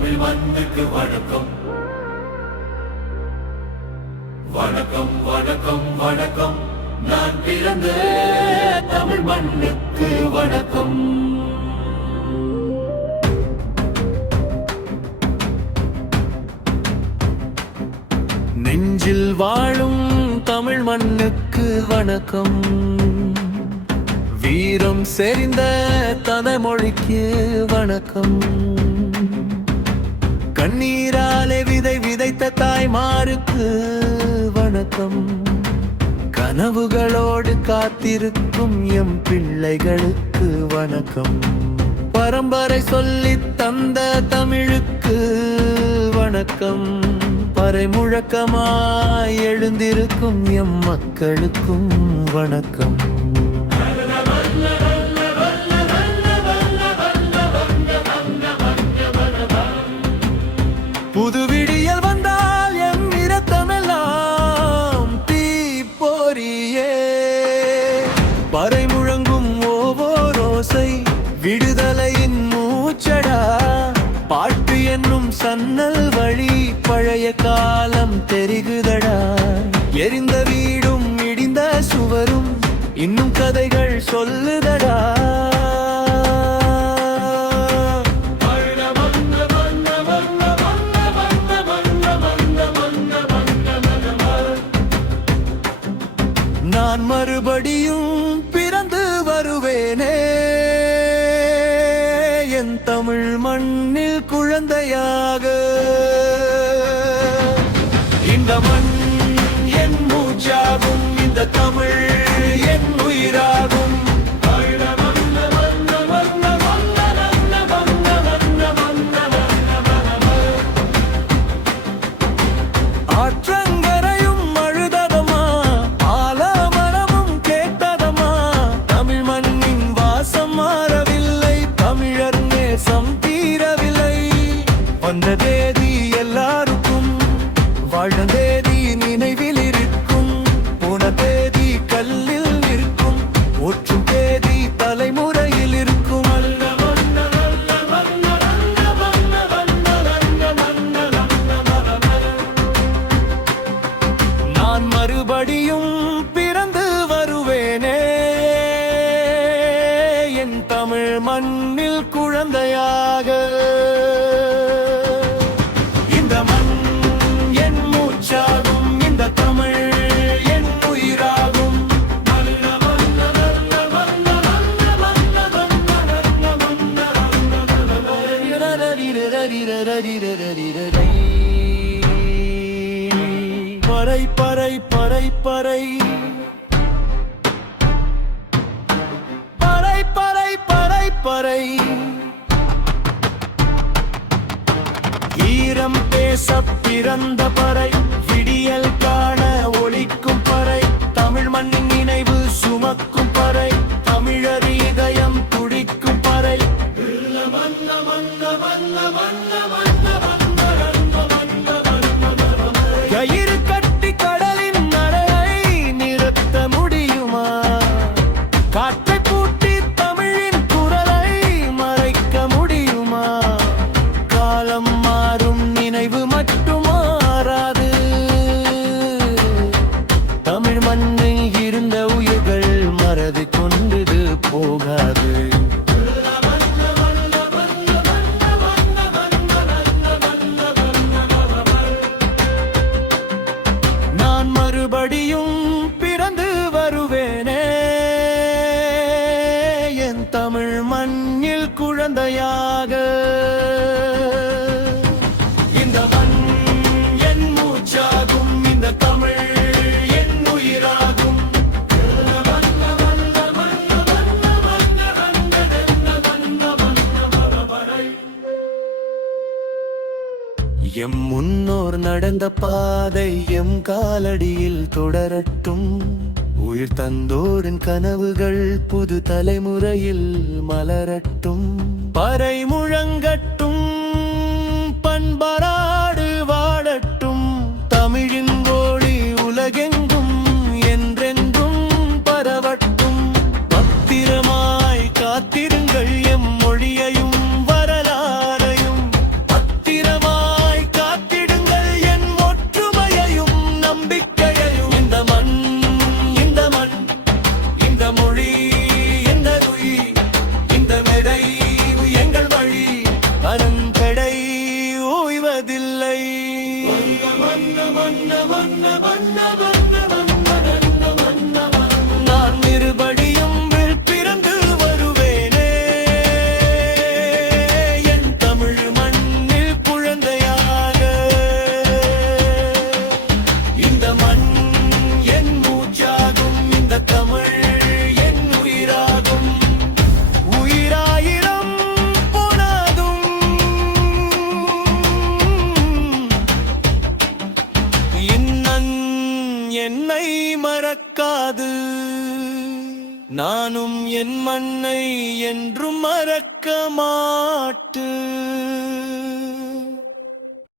தமிழ் மண்ணுக்கு வணக்கம். வணக்கம் வணக்கம் வணக்கம், நான் பிறந்த தமிழ் மண்ணுக்கு வணக்கம். நெஞ்சில் வாழும் தமிழ் மண்ணுக்கு வணக்கம். வீரம் செறிந்த தலைமொழிக்கு வணக்கம். கண்ணீராலே விதை விதைத்த தாய்மாருக்கு வணக்கம். கனவுகளோடு காத்திருக்கும் எம் பிள்ளைகளுக்கு வணக்கம். பரம்பரை சொல்லி தந்த தமிழுக்கு வணக்கம். பறை முழக்கமாய் எழுந்திருக்கும் எம் மக்களுக்கும் வணக்கம். புது விடியல் வந்தால் எம் இரத்தமெல்லாம் தீப்பொறியே. பறை முழங்கும் ஓவோரோசை விடுதலையின் மூச்சடா. பாட்டு என்னும் சன்னல் வழி பழைய காலம் தெரிகுதடா. எரிந்த வீடும் இடிந்த சுவரும் இன்னும் கதைகள் சொல்லுதடா. நான் மறுபடியும் பிறந்து வருவேனே, என் தமிழ் மண்ணில் குழந்தையாக. இந்த மண் என் மூச்சாகும், இந்த தமிழ் என் உயிராகும். ஆற்றங்கரையும் அழுததமா, ஆலமரமும் கேட்டதமா. தமிழ் மண்ணின் வாசம் மாறவில்லை, தமிழர் நேசம் தீரவில்லை. வந்த தேதி எல்லாருக்கும், வாழ்ந்த தேதி நினைவில் இருக்கும். போன தேதி கல்லில் நிற்கும், ஒற்றும் தேதி தலைமுறையில் இருக்கும். நான் மறுபடியும் பிறந்து வருவேனே, என் தமிழ் மண்ணில் குழந்தையாக. இந்த மண் என் மூச்சாகும், இந்த தமிழ் என் உயிராகும். பறை பறை பறை பறை பறை பறை பறை பறை. ஈரம் பேச பிறந்த பறை, விடியல் காண ஒலிக்கும் பறை. தமிழ் மண்ணின் நினைவு சுமக்கும் பறை, தமிழர் இதயம் துடிக்கும் பறை. கயிறு கட்டி கடலின் நடையை நிறுத்த முடியுமா? காற்றை பூட்டி தமிழின் குரலை மறைக்க முடியுமா? காலம் மாறும், நினைவு மட்டும் மாறாது. தமிழ் மண்ணில் இருந்த உயிர்கள் மறந்து கொண்டது போகாது. நான் மறுபடியும் பிறந்து வருவேனே, என் தமிழ் மண்ணில் குழந்தையாக. இந்த மண் என் மூச்சாகும், இந்த தமிழ் என் உயிராகும். எம் முன்னோர் நடந்த பாதை எம் காலடியில் தொடரட்டும். உயிர் தந்தோரின் கனவுகள் புது தலைமுறையில் மலரட்டும். பறை முழங்கட்டும், பண்பாடு வாழட்டும். தமிழின் ஒளி உலகெங்கும் என்றென்றும் பரவட்டும். பத்திரமாய் காத்திருங்கள் எம் மொழியையும் வரலாறையும். பத்திர மண்ணை என்றும் மறக்க மாட்டேன்.